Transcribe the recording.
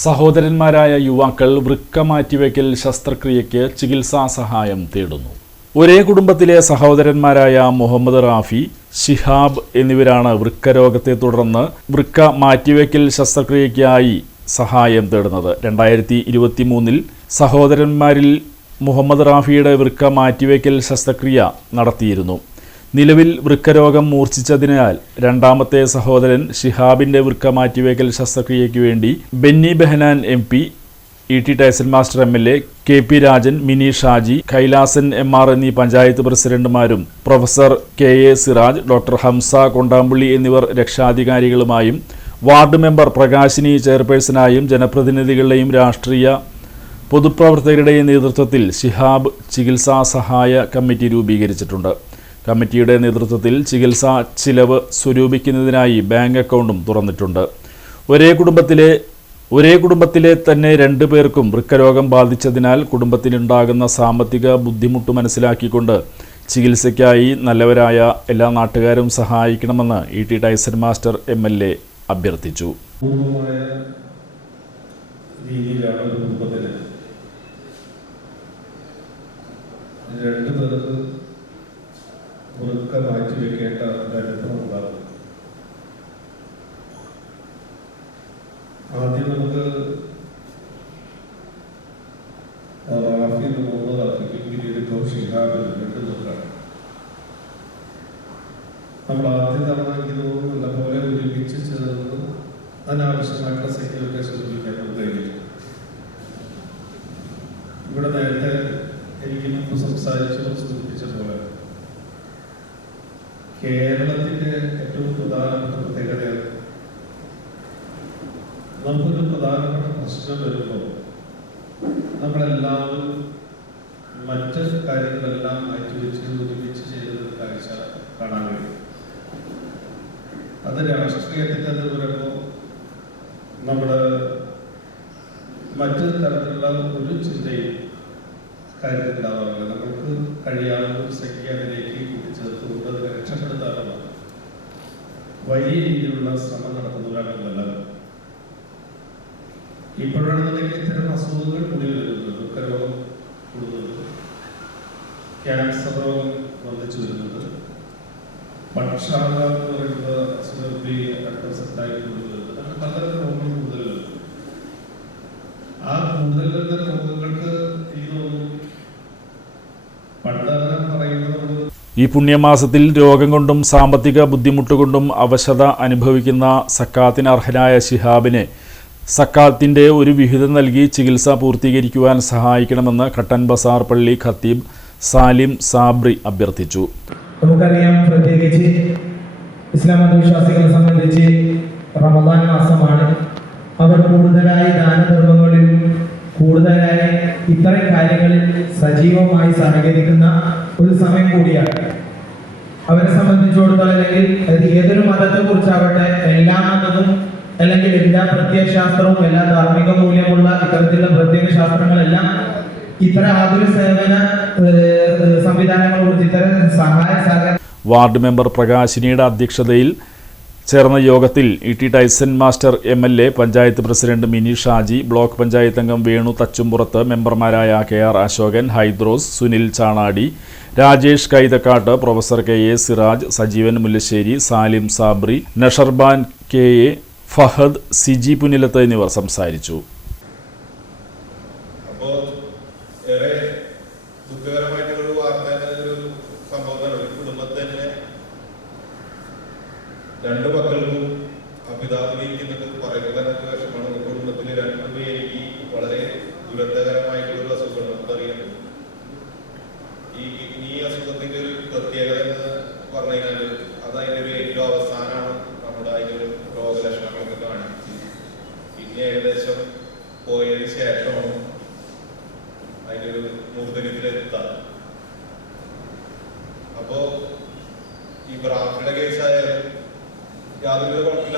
സഹോദരന്മാരായ യുവാക്കൾ വൃക്ക മാറ്റിവെക്കൽ ശസ്ത്രക്രിയയ്ക്ക് ചികിത്സാ സഹായം തേടുന്നു. ഒരേ കുടുംബത്തിലെ സഹോദരന്മാരായ മുഹമ്മദ് റാഫി, ശിഹാബ് എന്നിവരാണ് വൃക്കരോഗത്തെ തുടർന്ന് വൃക്ക മാറ്റിവെക്കൽ ശസ്ത്രക്രിയയ്ക്കായി സഹായം തേടുന്നത്. 2023 സഹോദരന്മാരിൽ മുഹമ്മദ് റാഫിയുടെ വൃക്ക മാറ്റിവെക്കൽ ശസ്ത്രക്രിയ നടത്തിയിരുന്നു. നിലവിൽ വൃക്കരോഗം മൂർച്ഛിച്ചതിനാൽ രണ്ടാമത്തെ സഹോദരൻ ഷിഹാബിന്റെ വൃക്ക മാറ്റിവെക്കൽ ശസ്ത്രക്രിയയ്ക്ക് വേണ്ടി Benny Behanan MP, E.T. Tyson master MLA, KP Rajan, Mini Shaji, Kailasan MR എന്നീ പഞ്ചായത്ത് പ്രസിഡന്റുമാരും professor KA Siraj, doctor Hamza Kondampulli എന്നിവർ രക്ഷാധികാരികളുമായും വാർഡ് മെമ്പർ പ്രകാശിനി ചെയർപേഴ്സണായും ജനപ്രതിനിധികളുടെയും രാഷ്ട്രീയ പൊതുപ്രവർത്തകരുടെയും നേതൃത്വത്തിൽ ശിഹാബ് ചികിത്സാ സഹായ കമ്മിറ്റി രൂപീകരിച്ചിട്ടുണ്ട്. കമ്മിറ്റിയുടെ നേതൃത്വത്തിൽ ചികിത്സാ ചിലവ് സ്വരൂപിക്കുന്നതിനായി ബാങ്ക് അക്കൗണ്ടും തുറന്നിട്ടുണ്ട്. ഒരേ കുടുംബത്തിലെ തന്നെ 2 പേർക്കും വൃക്കരോഗം ബാധിച്ചതിനാൽ കുടുംബത്തിനുണ്ടാകുന്ന സാമ്പത്തിക ബുദ്ധിമുട്ട് മനസ്സിലാക്കിക്കൊണ്ട് ചികിത്സയ്ക്കായി നല്ലവരായ എല്ലാ നാട്ടുകാരും സഹായിക്കണമെന്ന് E.T. ടൈസൺ മാസ്റ്റർ MLA അഭ്യർത്ഥിച്ചു. വൃക്ക മാറ്റിവെക്കേണ്ട അനുഭവമുണ്ടാകും. ആദ്യം നമുക്ക് റാഫിൽ 3 റാഫിക്കും പിന്നീട് ഇപ്പോൾ ഷിഹാബിൽ 2 നോക്കാം. നമ്മൾ ആദ്യ തവണ ഇത് നല്ലപോലെ ഒരുമിച്ച് ചേർന്ന് അനാവശ്യമായിട്ടുള്ള സൈക്കിളൊക്കെ സൂചിപ്പിക്കാൻ കഴിഞ്ഞു. ഇവിടെ നേരത്തെ എനിക്ക് മുമ്പ് സംസാരിച്ചപ്പോൾ സൂചിപ്പിച്ച പോലെ കേരളത്തിന്റെ ഏറ്റവും പ്രധാനപ്പെട്ട പ്രത്യേകതയാണ് നമുക്കൊരു പ്രധാനപ്പെട്ട പ്രശ്നം വരുമ്പോൾ നമ്മളെല്ലാവരും മറ്റ് കാര്യങ്ങളെല്ലാം മാറ്റിവെച്ച് ഒരുമിച്ച് ചെയ്തൊരു കാഴ്ച കാണാൻ കഴിയും. അത് രാഷ്ട്രീയത്തിൻ്റെ അത് വരുമ്പോൾ നമ്മുടെ മറ്റ് തരത്തിലുള്ള ഒരു ചിന്തയും കാര്യത്തിലുണ്ടാവാറില്ല. നമുക്ക് കഴിയാവുന്ന ഒരു സംഖ്യ അതിലേക്ക് കൂട്ടിച്ചേർത്തുകൊണ്ട് അതിനെ രക്ഷപ്പെടുത്താറുള്ള വലിയ രീതിയിലുള്ള ശ്രമം നടത്തുന്നവരാണ് എല്ലാവരും. ഇപ്പോഴാണെന്നുണ്ടെങ്കിൽ ഇത്തരം അസുഖങ്ങൾ കൂടി വരുന്നുണ്ട്. വൃക്കരോഗം കൂടുന്നുണ്ട്, ക്യാൻസർ രോഗം വർദ്ധിച്ചു വരുന്നുണ്ട്, പക്ഷാഘാതം എന്ന് പറയുന്ന അസുഖം അടുത്ത കൂടുതലുണ്ട്. അങ്ങനെ പലതരം രോഗങ്ങൾ കൂടുതലുണ്ട്. ആ കൂടുതൽ വരുന്ന രോഗങ്ങൾക്ക് ഈ പുണ്യമാസത്തിൽ രോഗം കൊണ്ടും സാമ്പത്തിക ബുദ്ധിമുട്ടുകൊണ്ടും അവശത അനുഭവിക്കുന്ന സക്കാത്തിന് അർഹനായ ശിഹാബിനെ സക്കാത്തിന്റെ ഒരു വിഹിതം നൽകി ചികിത്സ പൂർത്തീകരിക്കുവാൻ സഹായിക്കണമെന്ന് കട്ടൻ ബസാർ പള്ളി ഖത്തീബ് സാലിം സാബ്രി അഭ്യർത്ഥിച്ചു. നമുക്കറിയാം, പ്രത്യേകിച്ച് ഇസ്ലാം മതവിശ്വാസികളെ സംബന്ധിച്ച് റമദാൻ മാസമാണ്. അവർ കൂടുതലായി ദാനധർമ്മങ്ങളിൽ കൂടുതലായി ഇത്തരം കാര്യങ്ങളിൽ സജീവമായി സഹകരിക്കുന്ന ഒരു സമയം കൂടിയാണ്. അവരെ സംബന്ധിച്ചിടത്തോളം അല്ലെങ്കിൽ ഏതൊരു മതത്തെ കുറിച്ചാവട്ടെ, എല്ലാ മതവും അല്ലെങ്കിൽ എല്ലാ പ്രത്യയശാസ്ത്രവും എല്ലാ ധാർമ്മിക മൂല്യമുള്ള ഇത്തരത്തിലുള്ള പ്രത്യേക ശാസ്ത്രങ്ങളെല്ലാം ഇത്തരം ആധുനിക സേവന സംവിധാനങ്ങളെ കുറിച്ച് ഇത്തരം സഹായ സഹകരണം. വാർഡ് മെമ്പർ പ്രകാശിനിയുടെ അധ്യക്ഷതയിൽ ചേർന്ന യോഗത്തിൽ E.T. Tyson master MLA, panchayat president Mini Shaji, block panchayat അംഗം വേണു തച്ചുംപുറത്ത്, മെമ്പർമാരായ KR Ashokan, Hydros, Sunil Chanadi, Rajesh Kaithakkattu, professor KA Siraj, Sajeevan Mullassery, Salim Sabri, Nasharban KA, Fahad, Siji Punilath എന്നിവർ സംസാരിച്ചു. രണ്ട് മക്കൾക്കും അപിതാവിലേക്കെന്നൊക്കെ പറയുന്നത് വിഷമാണ്. കുടുംബത്തിൽ 2 പേർക്ക് വളരെ ദുരന്തകരമായിട്ടുള്ള അസുഖമാണ്. നമുക്കറിയാം, ഈ കിഡ്നി അസുഖത്തിന്റെ ഒരു പ്രത്യേകത എന്ന് പറഞ്ഞു കഴിഞ്ഞാൽ അത് അതിൻ്റെ ഒരു ഏറ്റവും അവസാനമാണ് നമ്മുടെ അതിൻ്റെ ഒരു രോഗലക്ഷണങ്ങളൊക്കെ കാണിച്ച് കിഡ്നി ഏകദേശം പോയതിന് ശേഷമാണ് അതിൻ്റെ ഒരു മൂർധന്യത്തിലെത്താം. അപ്പോൾ ഈ റാഫിയുടെ കേസായാലും യാതൊരു കുഴപ്പമില്ല.